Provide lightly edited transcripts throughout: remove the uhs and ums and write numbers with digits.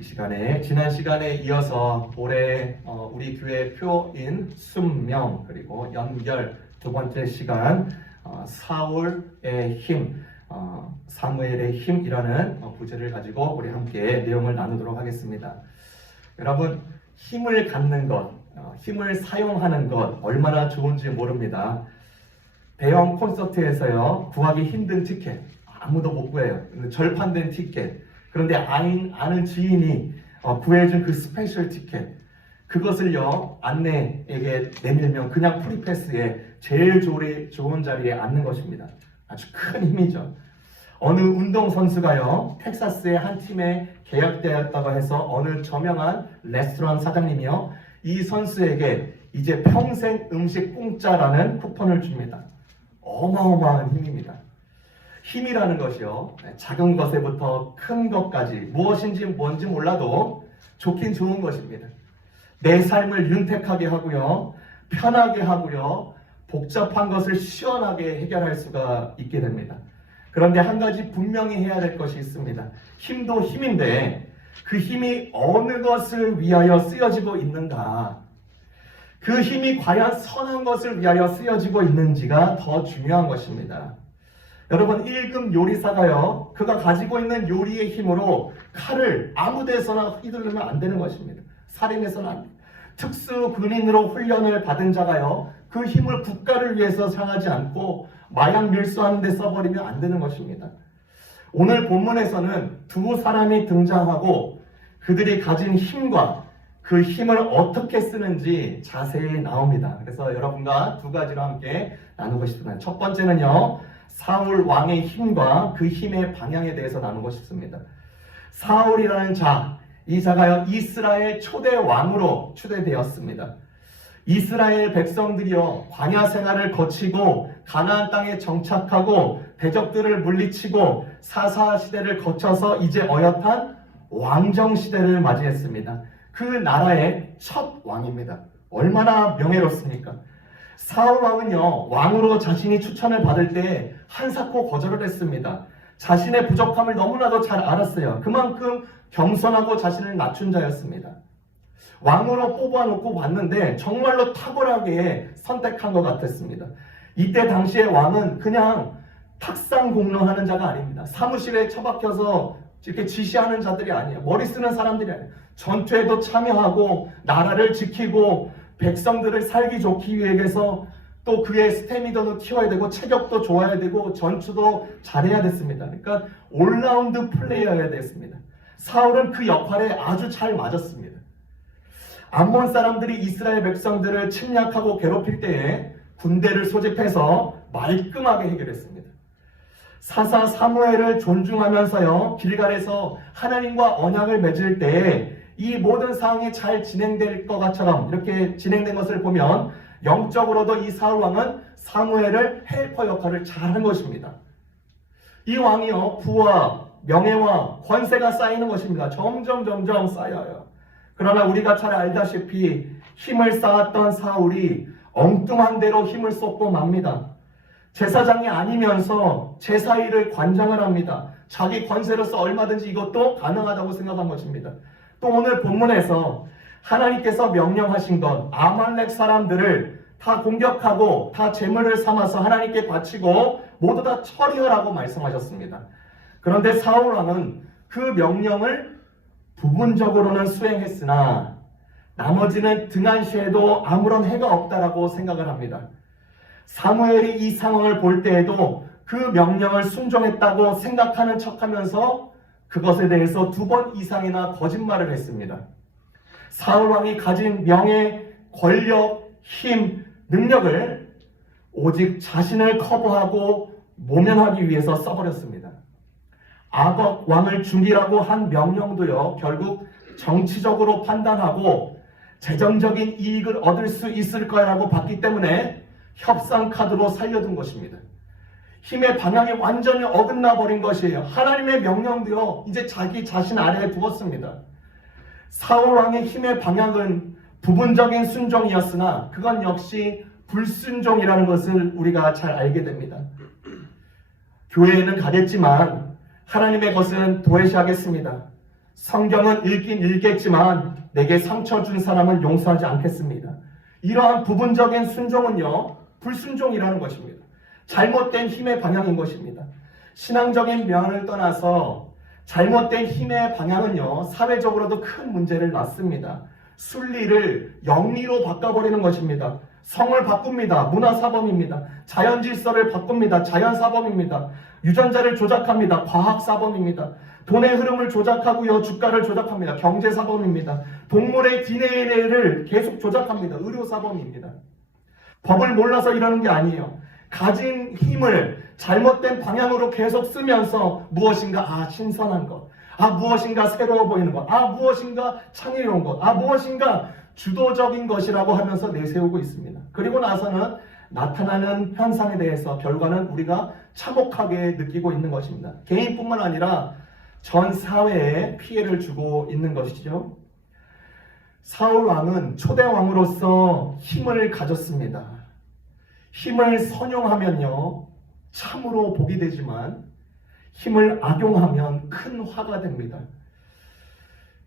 이 시간에 지난 시간에 이어서 올해 우리 교회 표인 순명 그리고 연결 두 번째 시간 사울의 힘, 사무엘의 힘이라는 부제를 가지고 우리 함께 내용을 나누도록 하겠습니다. 여러분, 힘을 갖는 것, 힘을 사용하는 것 얼마나 좋은지 모릅니다. 대형 콘서트에서요, 구하기 힘든 티켓 아무도 못 구해요. 절판된 티켓. 그런데 아는 지인이 구해준 그 스페셜 티켓, 그것을요 안내에게 내밀면 그냥 프리패스에 제일 좋은 자리에 앉는 것입니다. 아주 큰 힘이죠. 어느 운동선수가요 텍사스의 한 팀에 계약되었다고 해서 어느 저명한 레스토랑 사장님이요 이 선수에게 이제 평생 음식 공짜라는 쿠폰을 줍니다. 어마어마한 힘입니다. 힘이라는 것이요, 작은 것에부터 큰 것까지 무엇인지 뭔지 몰라도 좋긴 좋은 것입니다. 내 삶을 윤택하게 하고요, 편하게 하고요, 복잡한 것을 시원하게 해결할 수가 있게 됩니다. 그런데 한 가지 분명히 해야 될 것이 있습니다. 힘도 힘인데 그 힘이 어느 것을 위하여 쓰여지고 있는가, 그 힘이 과연 선한 것을 위하여 쓰여지고 있는지가 더 중요한 것입니다. 여러분, 1급 요리사가요, 그가 가지고 있는 요리의 힘으로 칼을 아무 데서나 휘두르면 안 되는 것입니다. 살인해서는 안 돼요. 특수 군인으로 훈련을 받은 자가요, 그 힘을 국가를 위해서 사용하지 않고 마약 밀수하는 데 써버리면 안 되는 것입니다. 오늘 본문에서는 두 사람이 등장하고 그들이 가진 힘과 그 힘을 어떻게 쓰는지 자세히 나옵니다. 그래서 여러분과 두 가지로 함께 나누고 싶습니다. 첫 번째는요, 사울 왕의 힘과 그 힘의 방향에 대해서 나누고 싶습니다. 사울이라는 자, 이 자가요 이스라엘 초대 왕으로 추대되었습니다. 이스라엘 백성들이요 광야 생활을 거치고 가나안 땅에 정착하고 대적들을 물리치고 사사 시대를 거쳐서 이제 어엿한 왕정 시대를 맞이했습니다. 그 나라의 첫 왕입니다. 얼마나 명예롭습니까? 사울 왕은요 왕으로 자신이 추천을 받을 때 한사코 거절을 했습니다. 자신의 부족함을 너무나도 잘 알았어요. 그만큼 겸손하고 자신을 낮춘 자였습니다. 왕으로 뽑아놓고 봤는데 정말로 탁월하게 선택한 것 같았습니다. 이때 당시의 왕은 그냥 탁상 공론하는 자가 아닙니다. 사무실에 처박혀서 이렇게 지시하는 자들이 아니에요. 머리 쓰는 사람들이 아니에요. 전투에도 참여하고 나라를 지키고 백성들을 살기 좋기 위해서 또 그의 스태미너도 키워야 되고 체격도 좋아야 되고 전투도 잘해야 됐습니다. 그러니까 올라운드 플레이어여야 됐습니다. 사울은 그 역할에 아주 잘 맞았습니다. 암몬 사람들이 이스라엘 백성들을 침략하고 괴롭힐 때에 군대를 소집해서 말끔하게 해결했습니다. 사사 사무엘을 존중하면서요 길갈에서 하나님과 언약을 맺을 때에 이 모든 상황이 잘 진행될 것처럼 이렇게 진행된 것을 보면 영적으로도 이 사울 왕은 사무엘을 헬퍼 역할을 잘한 것입니다. 이 왕이요 부와 명예와 권세가 쌓이는 것입니다. 점점 쌓여요. 그러나 우리가 잘 알다시피 힘을 쌓았던 사울이 엉뚱한 대로 힘을 쏟고 맙니다. 제사장이 아니면서 제사 일을 관장을 합니다. 자기 권세로서 얼마든지 이것도 가능하다고 생각한 것입니다. 또 오늘 본문에서 하나님께서 명령하신 것, 아말렉 사람들을 다 공격하고 다 제물을 삼아서 하나님께 바치고 모두 다 처리하라고 말씀하셨습니다. 그런데 사울 왕은 그 명령을 부분적으로는 수행했으나 나머지는 등한시해도 아무런 해가 없다라고 생각을 합니다. 사무엘이 이 상황을 볼 때에도 그 명령을 순종했다고 생각하는 척하면서 그것에 대해서 2번 이상이나 거짓말을 했습니다. 사울 왕이 가진 명예, 권력, 힘, 능력을 오직 자신을 커버하고 모면하기 위해서 써버렸습니다. 아각 왕을 죽이라고 한 명령도요 결국 정치적으로 판단하고 재정적인 이익을 얻을 수 있을 거라고 봤기 때문에 협상 카드로 살려둔 것입니다. 힘의 방향이 완전히 어긋나 버린 것이에요. 하나님의 명령도요 이제 자기 자신 아래에 두었습니다. 사울 왕의 힘의 방향은 부분적인 순종이었으나 그건 역시 불순종이라는 것을 우리가 잘 알게 됩니다. 교회에는 가겠지만 하나님의 것은 도외시하겠습니다. 성경은 읽긴 읽겠지만 내게 상처 준 사람은 용서하지 않겠습니다. 이러한 부분적인 순종은요, 불순종이라는 것입니다. 잘못된 힘의 방향인 것입니다. 신앙적인 면을 떠나서 잘못된 힘의 방향은요, 사회적으로도 큰 문제를 낳습니다. 순리를 영리로 바꿔버리는 것입니다. 성을 바꿉니다. 문화사범입니다. 자연질서를 바꿉니다. 자연사범입니다. 유전자를 조작합니다. 과학사범입니다. 돈의 흐름을 조작하고요, 주가를 조작합니다. 경제사범입니다. 동물의 DNA를 계속 조작합니다. 의료사범입니다. 법을 몰라서 이러는 게 아니에요. 가진 힘을 잘못된 방향으로 계속 쓰면서 무엇인가 신선한 것, 무엇인가 새로워 보이는 것, 무엇인가 창의로운 것, 무엇인가 주도적인 것이라고 하면서 내세우고 있습니다. 그리고 나서는 나타나는 현상에 대해서 결과는 우리가 참혹하게 느끼고 있는 것입니다. 개인뿐만 아니라 전 사회에 피해를 주고 있는 것이죠. 사울 왕은 초대 왕으로서 힘을 가졌습니다. 힘을 선용하면요, 참으로 복이 되지만 힘을 악용하면 큰 화가 됩니다.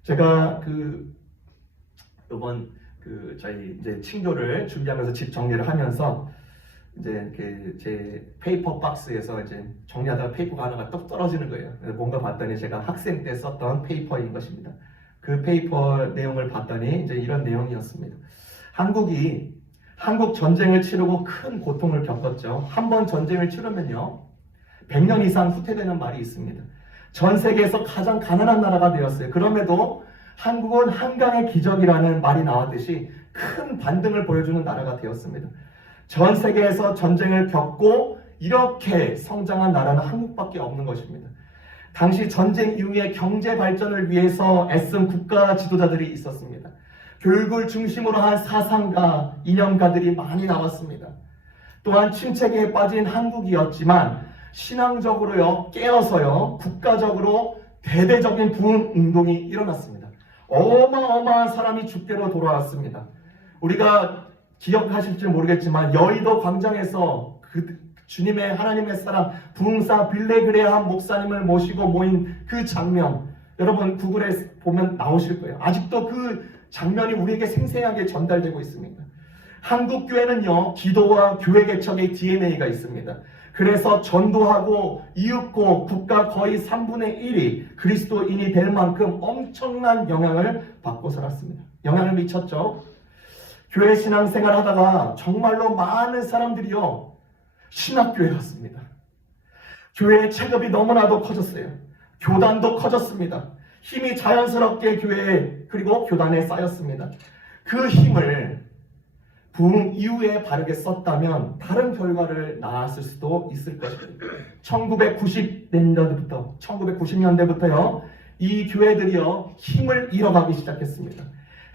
제가 이번 저희 이제 친교를 준비하면서 집 정리를 하면서 이제 제 페이퍼 박스에서 이제 정리하다가 페이퍼가 하나가 똑 떨어지는 거예요. 뭔가 봤더니 제가 학생 때 썼던 페이퍼인 것입니다. 그 페이퍼 내용을 봤더니 이제 이런 내용이었습니다. 한국 전쟁을 치르고 큰 고통을 겪었죠. 한 번 전쟁을 치르면요, 100년 이상 후퇴되는 말이 있습니다. 전 세계에서 가장 가난한 나라가 되었어요. 그럼에도 한국은 한강의 기적이라는 말이 나왔듯이 큰 반등을 보여주는 나라가 되었습니다. 전 세계에서 전쟁을 겪고 이렇게 성장한 나라는 한국밖에 없는 것입니다. 당시 전쟁 이후에 경제 발전을 위해서 애쓴 국가 지도자들이 있었습니다. 교육을 중심으로 한 사상가, 이념가들이 많이 나왔습니다. 또한 침체기에 빠진 한국이었지만 신앙적으로요, 깨어서요, 국가적으로 대대적인 부흥 운동이 일어났습니다. 어마어마한 사람이 주께로 돌아왔습니다. 우리가 기억하실지 모르겠지만 여의도 광장에서 주님의 하나님의 사랑 부흥사 빌레그레함 목사님을 모시고 모인 그 장면, 여러분 구글에 보면 나오실 거예요. 아직도 그 장면이 우리에게 생생하게 전달되고 있습니다. 한국 교회는요, 기도와 교회 개척의 DNA가 있습니다. 그래서 전도하고 이윽고 국가 거의 3분의 1이 그리스도인이 될 만큼 엄청난 영향을 받고 살았습니다. 영향을 미쳤죠. 교회 신앙생활 하다가 정말로 많은 사람들이요, 신학교에 갔습니다. 교회의 체급이 너무나도 커졌어요. 교단도 커졌습니다. 힘이 자연스럽게 교회에 그리고 교단에 쌓였습니다. 그 힘을 부흥 이후에 바르게 썼다면 다른 결과를 낳았을 수도 있을 것입니다. 1990년대부터요, 이 교회들이요, 힘을 잃어가기 시작했습니다.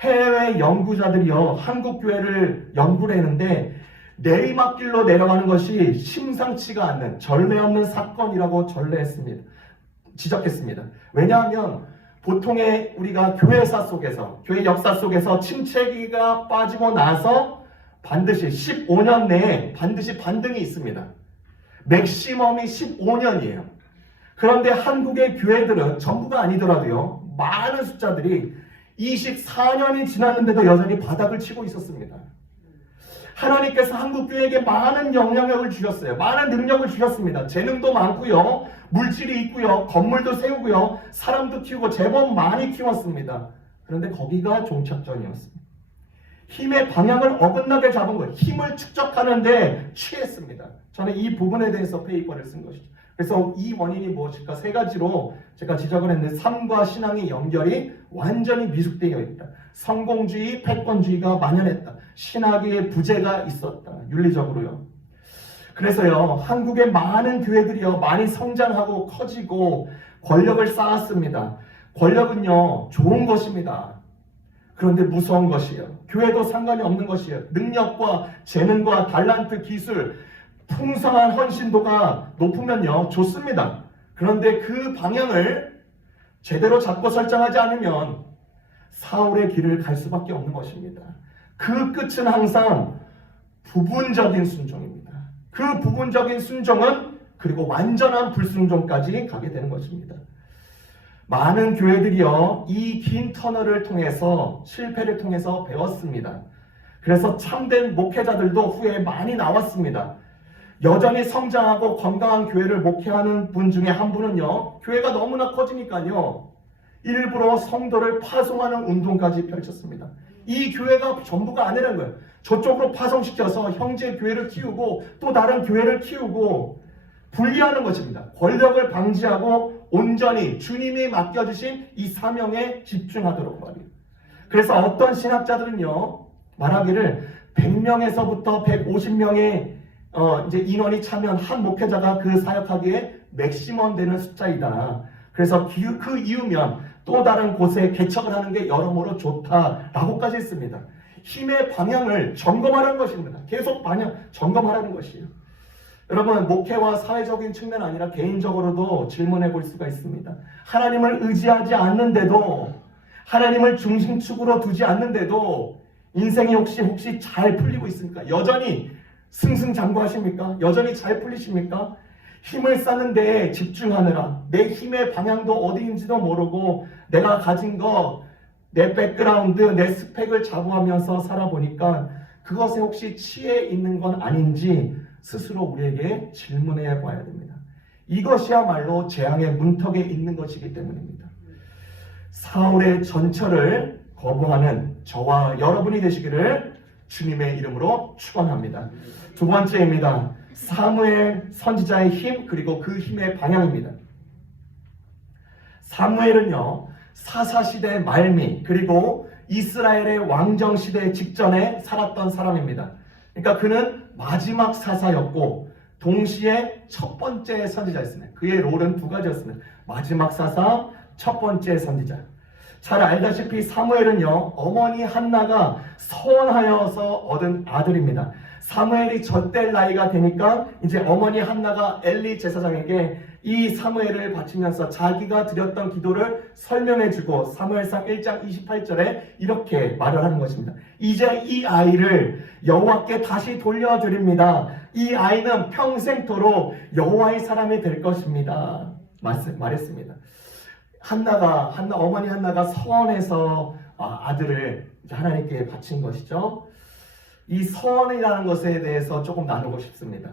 해외 연구자들이요, 한국 교회를 연구를 했는데 내리막길로 내려가는 것이 심상치가 않는 절매 없는 사건이라고 지적했습니다. 왜냐하면 보통의 우리가 교회사 속에서, 교회 역사 속에서 침체기가 빠지고 나서 반드시 15년 내에 반드시 반등이 있습니다. 맥시멈이 15년이에요. 그런데 한국의 교회들은 전부가 아니더라도요, 많은 숫자들이 24년이 지났는데도 여전히 바닥을 치고 있었습니다. 하나님께서 한국교회에게 많은 영향력을 주셨어요. 많은 능력을 주셨습니다. 재능도 많고요, 물질이 있고요, 건물도 세우고요, 사람도 키우고 제법 많이 키웠습니다. 그런데 거기가 종착점이었습니다. 힘의 방향을 어긋나게 잡은 거예요. 힘을 축적하는데 취했습니다. 저는 이 부분에 대해서 페이퍼를 쓴 것이죠. 그래서 이 원인이 무엇일까? 세 가지로 제가 지적을 했는데, 삶과 신앙의 연결이 완전히 미숙되어 있다. 성공주의, 패권주의가 만연했다. 신학의 부재가 있었다. 윤리적으로요. 그래서요, 한국의 많은 교회들이요, 많이 성장하고 커지고 권력을 쌓았습니다. 권력은요, 좋은 것입니다. 그런데 무서운 것이에요. 교회도 상관이 없는 것이에요. 능력과 재능과 달란트, 기술, 풍성한 헌신도가 높으면요, 좋습니다. 그런데 그 방향을 제대로 잡고 설정하지 않으면 사울의 길을 갈 수밖에 없는 것입니다. 그 끝은 항상 부분적인 순종입니다. 그 부분적인 순종은 그리고 완전한 불순종까지 가게 되는 것입니다. 많은 교회들이요, 이 긴 터널을 통해서, 실패를 통해서 배웠습니다. 그래서 참된 목회자들도 후에 많이 나왔습니다. 여전히 성장하고 건강한 교회를 목회하는 분 중에 한 분은요, 교회가 너무나 커지니까요, 일부러 성도를 파송하는 운동까지 펼쳤습니다. 이 교회가 전부가 아니라는 거예요. 저쪽으로 파송시켜서 형제 교회를 키우고 또 다른 교회를 키우고 분리하는 것입니다. 권력을 방지하고 온전히 주님이 맡겨주신 이 사명에 집중하도록 말이에요. 그래서 어떤 신학자들은요, 말하기를 100명에서부터 150명의 이제 인원이 차면 한 목회자가 그 사역하기에 맥시멈 되는 숫자이다. 그래서 그 이유면 또 다른 곳에 개척을 하는 게 여러모로 좋다라고까지 했습니다. 힘의 방향을 점검하라는 것입니다. 계속 방향 점검하라는 것이에요. 여러분, 목회와 사회적인 측면 아니라 개인적으로도 질문해 볼 수가 있습니다. 하나님을 의지하지 않는데도, 하나님을 중심축으로 두지 않는데도 인생이 혹시 잘 풀리고 있습니까? 여전히 승승장구하십니까? 여전히 잘 풀리십니까? 힘을 쌓는 데에 집중하느라 내 힘의 방향도 어디인지도 모르고 내가 가진 것, 내 백그라운드, 내 스펙을 자부하면서 살아보니까 그것에 혹시 치에 있는 건 아닌지 스스로 우리에게 질문해 봐야 됩니다. 이것이야말로 재앙의 문턱에 있는 것이기 때문입니다. 사울의 전철을 거부하는 저와 여러분이 되시기를 주님의 이름으로 축원합니다. 두 번째입니다. 사무엘 선지자의 힘, 그리고 그 힘의 방향입니다. 사무엘은요, 사사시대 말미, 그리고 이스라엘의 왕정시대 직전에 살았던 사람입니다. 그러니까 그는 마지막 사사였고 동시에 첫 번째 선지자였습니다. 그의 롤은 두 가지였습니다. 마지막 사사, 첫 번째 선지자. 잘 알다시피 사무엘은요, 어머니 한나가 서원하여서 얻은 아들입니다. 사무엘이 젖될 나이가 되니까 이제 어머니 한나가 엘리 제사장에게 이 사무엘을 바치면서 자기가 드렸던 기도를 설명해주고 사무엘상 1장 28절에 이렇게 말을 하는 것입니다. 이제 이 아이를 여호와께 다시 돌려드립니다. 이 아이는 평생토록 여호와의 사람이 될 것입니다. 말했습니다. 어머니 한나가 서원해서 아들을 하나님께 바친 것이죠. 이 서원이라는 것에 대해서 조금 나누고 싶습니다.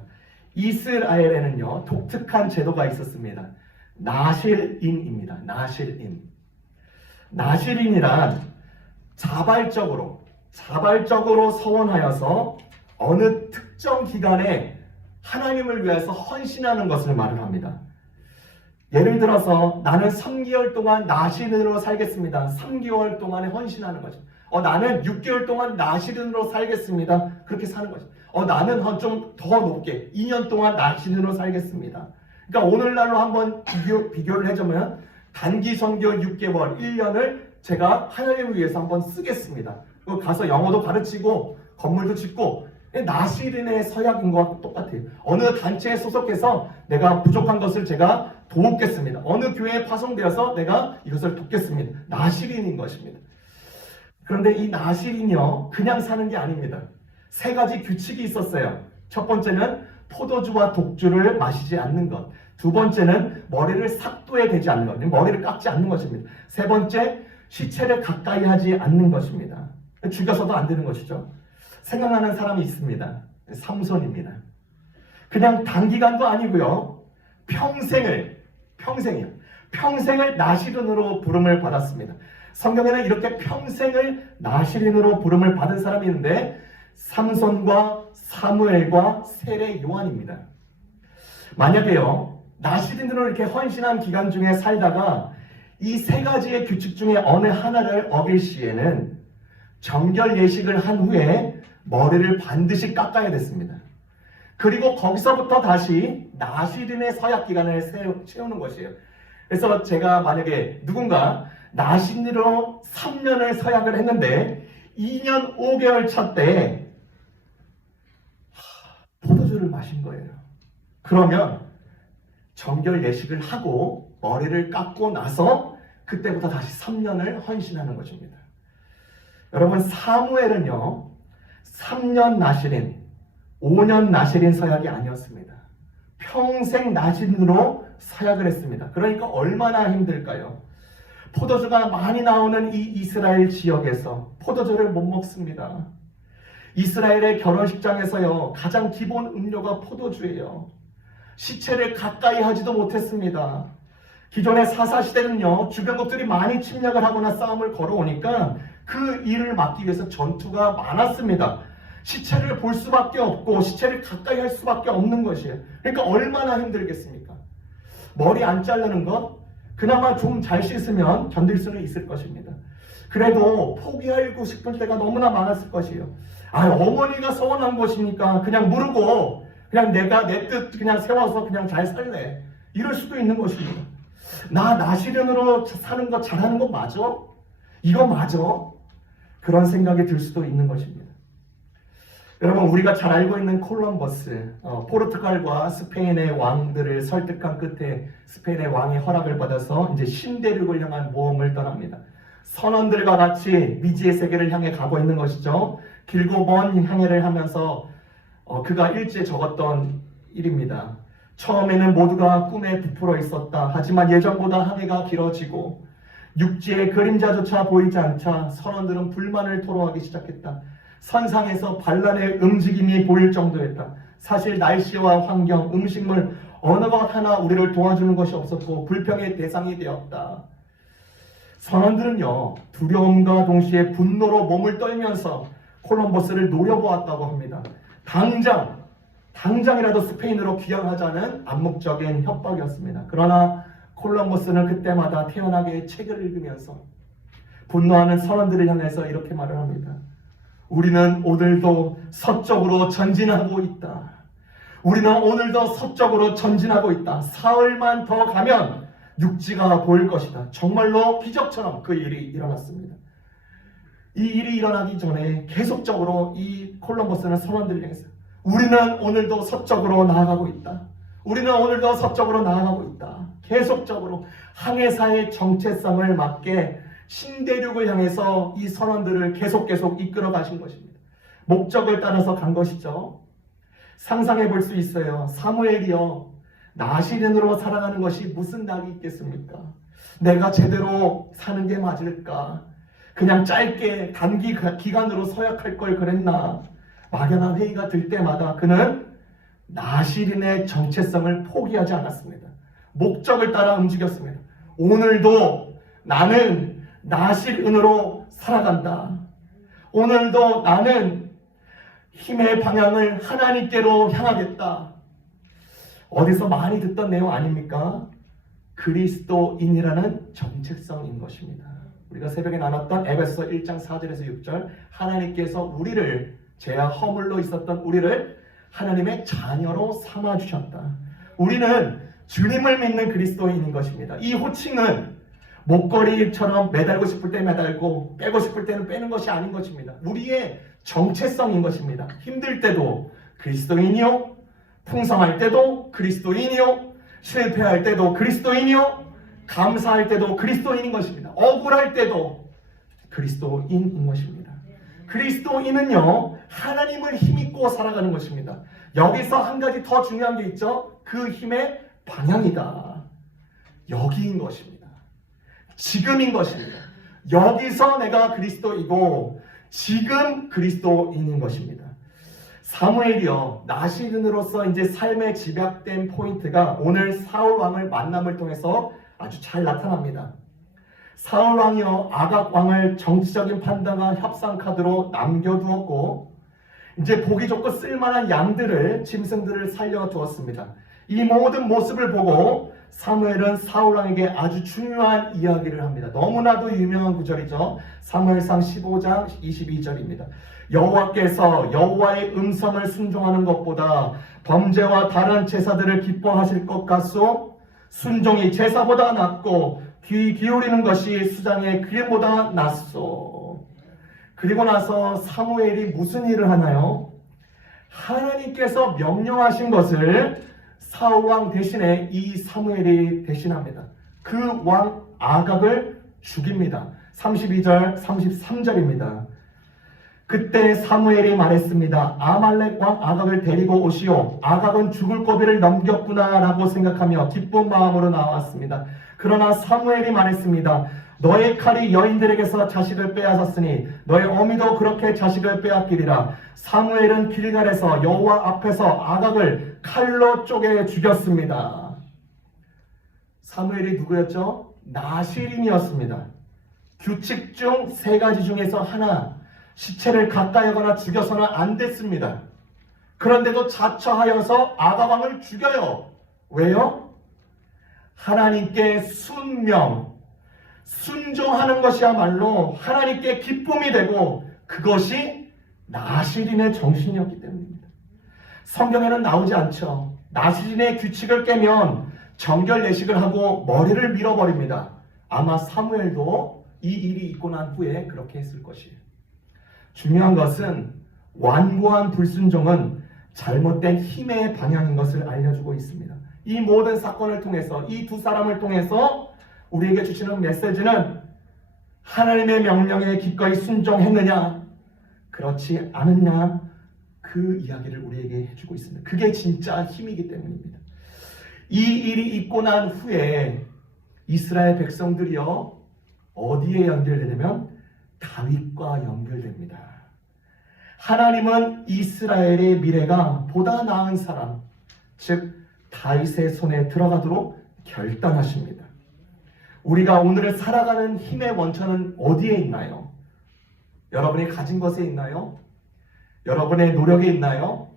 이스라엘에는요, 독특한 제도가 있었습니다. 나실인입니다. 나실인. 나실인이란 자발적으로 서원하여서 어느 특정 기간에 하나님을 위해서 헌신하는 것을 말을 합니다. 예를 들어서 나는 3개월 동안 나실인으로 살겠습니다. 3개월 동안에 헌신하는 거죠. 나는 6개월 동안 나실인으로 살겠습니다. 그렇게 사는 거죠. 나는 좀 더 높게 2년 동안 나실인으로 살겠습니다. 그러니까 오늘날로 한번 비교를 해주면 단기 선교 6개월, 1년을 제가 하나님을 위해서 한번 쓰겠습니다. 가서 영어도 가르치고 건물도 짓고 나실인의 서약인 것과 똑같아요. 어느 단체에 소속해서 내가 부족한 것을 제가 돕겠습니다. 어느 교회에 파송되어서 내가 이것을 돕겠습니다. 나실인인 것입니다. 그런데 이 나실인이요, 그냥 사는 게 아닙니다. 3가지 규칙이 있었어요. 첫 번째는 포도주와 독주를 마시지 않는 것. 두 번째는 머리를 삭도에 대지 않는 것. 머리를 깎지 않는 것입니다. 세 번째, 시체를 가까이 하지 않는 것입니다. 죽여서도 안 되는 것이죠. 생각나는 사람이 있습니다. 삼손입니다. 그냥 단기간도 아니고요, 평생을 나실인으로 부름을 받았습니다. 성경에는 이렇게 평생을 나실인으로 부름을 받은 사람이 있는데 삼손과 사무엘과 세례 요한입니다. 만약에요, 나실인으로 이렇게 헌신한 기간 중에 살다가 이 3가지의 규칙 중에 어느 하나를 어길 시에는 정결 예식을 한 후에 머리를 반드시 깎아야 됐습니다. 그리고 거기서부터 다시 나실인의 서약 기간을 채우는 것이에요. 그래서 제가 만약에 누군가 나실인으로 3년을 서약을 했는데 2년 5개월 차 때 포도주를 마신 거예요. 그러면 정결 예식을 하고 머리를 깎고 나서 그때부터 다시 3년을 헌신하는 것입니다. 여러분, 사무엘은요, 3년 나실인, 5년 나실인 서약이 아니었습니다. 평생 나실인으로 서약을 했습니다. 그러니까 얼마나 힘들까요? 포도주가 많이 나오는 이 이스라엘 지역에서 포도주를 못 먹습니다. 이스라엘의 결혼식장에서요, 가장 기본 음료가 포도주예요. 시체를 가까이 하지도 못했습니다. 기존의 사사시대는요, 주변국들이 많이 침략을 하거나 싸움을 걸어오니까 그 일을 막기 위해서 전투가 많았습니다. 시체를 볼 수밖에 없고 시체를 가까이 할 수밖에 없는 것이에요. 그러니까 얼마나 힘들겠습니까? 머리 안 자르는 것, 그나마 좀 잘 씻으면 견딜 수는 있을 것입니다. 그래도 포기하고 싶을 때가 너무나 많았을 것이에요. 어머니가 서운한 것이니까 그냥 무르고 그냥 내가 내 뜻 그냥 세워서 그냥 잘 살래, 이럴 수도 있는 것입니다. 나 나시련으로 사는 거 잘하는 거 맞아? 이거 맞아? 그런 생각이 들 수도 있는 것입니다. 여러분, 우리가 잘 알고 있는 콜럼버스, 포르투갈과 스페인의 왕들을 설득한 끝에 스페인의 왕의 허락을 받아서 이제 신대륙을 향한 모험을 떠납니다. 선원들과 같이 미지의 세계를 향해 가고 있는 것이죠. 길고 먼 항해를 하면서 그가 일지에 적었던 일입니다. 처음에는 모두가 꿈에 부풀어 있었다. 하지만 예전보다 항해가 길어지고 육지의 그림자조차 보이지 않자 선원들은 불만을 토로하기 시작했다. 선상에서 반란의 움직임이 보일 정도였다. 사실 날씨와 환경, 음식물 어느 것 하나 우리를 도와주는 것이 없었고 불평의 대상이 되었다. 선원들은요, 두려움과 동시에 분노로 몸을 떨면서 콜럼버스를 노려보았다고 합니다. 당장이라도 스페인으로 귀향하자는 암묵적인 협박이었습니다. 그러나 콜럼버스는 그때마다 태연하게 책을 읽으면서 분노하는 선원들을 향해서 이렇게 말을 합니다. 우리는 오늘도 서쪽으로 전진하고 있다. 우리는 오늘도 서쪽으로 전진하고 있다. 사흘만 더 가면 육지가 보일 것이다. 정말로 기적처럼 그 일이 일어났습니다. 이 일이 일어나기 전에 계속적으로 이 콜럼버스는 선원들을 향해서 우리는 오늘도 서쪽으로 나아가고 있다. 우리는 오늘도 서쪽으로 나아가고 있다. 계속적으로 항해사의 정체성을 맞게 신대륙을 향해서 이 선원들을 계속 이끌어 가신 것입니다. 목적을 따라서 간 것이죠. 상상해 볼 수 있어요. 사무엘이요, 나시린으로 살아가는 것이 무슨 낙이 있겠습니까? 내가 제대로 사는 게 맞을까? 그냥 짧게 단기 기간으로 서약할 걸 그랬나? 막연한 회의가 들 때마다 그는 나시린의 정체성을 포기하지 않았습니다. 목적을 따라 움직였습니다. 오늘도 나는 나시린으로 살아간다. 오늘도 나는 힘의 방향을 하나님께로 향하겠다. 어디서 많이 듣던 내용 아닙니까? 그리스도인이라는 정체성인 것입니다. 우리가 새벽에 나눴던 에베소 1장 4절에서 6절, 하나님께서 우리를, 죄와 허물로 있었던 우리를 하나님의 자녀로 삼아주셨다. 우리는 주님을 믿는 그리스도인인 것입니다. 이 호칭은 목걸이처럼 매달고 싶을 때 매달고 빼고 싶을 때는 빼는 것이 아닌 것입니다. 우리의 정체성인 것입니다. 힘들 때도 그리스도인이요, 풍성할 때도 그리스도인이요, 실패할 때도 그리스도인이요, 감사할 때도 그리스도인인 것입니다. 억울할 때도 그리스도인인 것입니다. 그리스도인은요, 하나님을 힘입고 살아가는 것입니다. 여기서 한 가지 더 중요한 게 있죠. 그 힘의 방향이다. 여기인 것입니다. 지금인 것입니다. 여기서 내가 그리스도이고 지금 그리스도인인 것입니다. 사무엘이요, 나시린으로서 이제 삶에 집약된 포인트가 오늘 사울 왕을 만남을 통해서 아주 잘 나타납니다. 사울 왕이요, 아각 왕을 정치적인 판단과 협상 카드로 남겨두었고 이제 보기 좋고 쓸만한 양들을, 짐승들을 살려두었습니다. 이 모든 모습을 보고 사무엘은 사울 왕에게 아주 중요한 이야기를 합니다. 너무나도 유명한 구절이죠. 사무엘상 15장 22절입니다. 여호와께서 여호와의 음성을 순종하는 것보다 범죄와 다른 제사들을 기뻐하실 것 같소? 순종이 제사보다 낫고 귀 기울이는 것이 수장의 귀보다 낫소. 그리고 나서 사무엘이 무슨 일을 하나요? 하나님께서 명령하신 것을 사울왕 대신에 이 사무엘이 대신합니다. 그 왕 아각을 죽입니다. 32절 33절입니다. 그때 사무엘이 말했습니다. 아말렉 왕 아각을 데리고 오시오. 아각은 죽을 고비를 넘겼구나 라고 생각하며 기쁜 마음으로 나왔습니다. 그러나 사무엘이 말했습니다. 너의 칼이 여인들에게서 자식을 빼앗았으니 너의 어미도 그렇게 자식을 빼앗기리라. 사무엘은 길갈에서 여호와 앞에서 아각을 칼로 쪼개 죽였습니다. 사무엘이 누구였죠? 나실인이었습니다. 규칙 중 3가지 중에서 하나, 시체를 가까이 하거나 죽여서는 안 됐습니다. 그런데도 자처하여서 아가왕을 죽여요. 왜요? 하나님께 순종하는 것이야말로 하나님께 기쁨이 되고 그것이 나실인의 정신이었기 때문입니다. 성경에는 나오지 않죠. 나실인의 규칙을 깨면 정결례식을 하고 머리를 밀어버립니다. 아마 사무엘도 이 일이 있고 난 후에 그렇게 했을 것이에요. 중요한 것은 완고한 불순종은 잘못된 힘의 방향인 것을 알려주고 있습니다. 이 모든 사건을 통해서 이 두 사람을 통해서 우리에게 주시는 메시지는 하나님의 명령에 기꺼이 순종했느냐 그렇지 않느냐 그 이야기를 우리에게 해주고 있습니다. 그게 진짜 힘이기 때문입니다. 이 일이 있고 난 후에 이스라엘 백성들이요 어디에 연결되냐면 다윗과 연결됩니다. 하나님은 이스라엘의 미래가 보다 나은 사람, 즉 다윗의 손에 들어가도록 결단하십니다. 우리가 오늘 살아가는 힘의 원천은 어디에 있나요? 여러분이 가진 것에 있나요? 여러분의 노력에 있나요?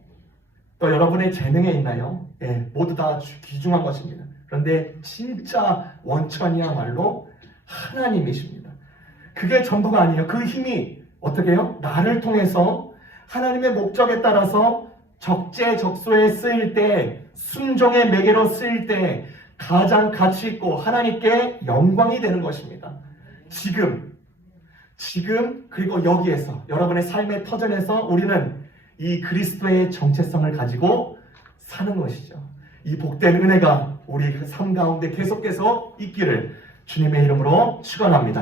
또 여러분의 재능에 있나요? 모두 다 귀중한 것입니다. 그런데 진짜 원천이야말로 하나님이십니다. 그게 전부가 아니에요. 그 힘이 어떻게 해요? 나를 통해서 하나님의 목적에 따라서 적재적소에 쓰일 때, 순종의 매개로 쓰일 때 가장 가치 있고 하나님께 영광이 되는 것입니다. 지금 그리고 여기에서 여러분의 삶의 터전에서 우리는 이 그리스도의 정체성을 가지고 사는 것이죠. 이 복된 은혜가 우리 삶 가운데 계속해서 있기를 주님의 이름으로 축원합니다.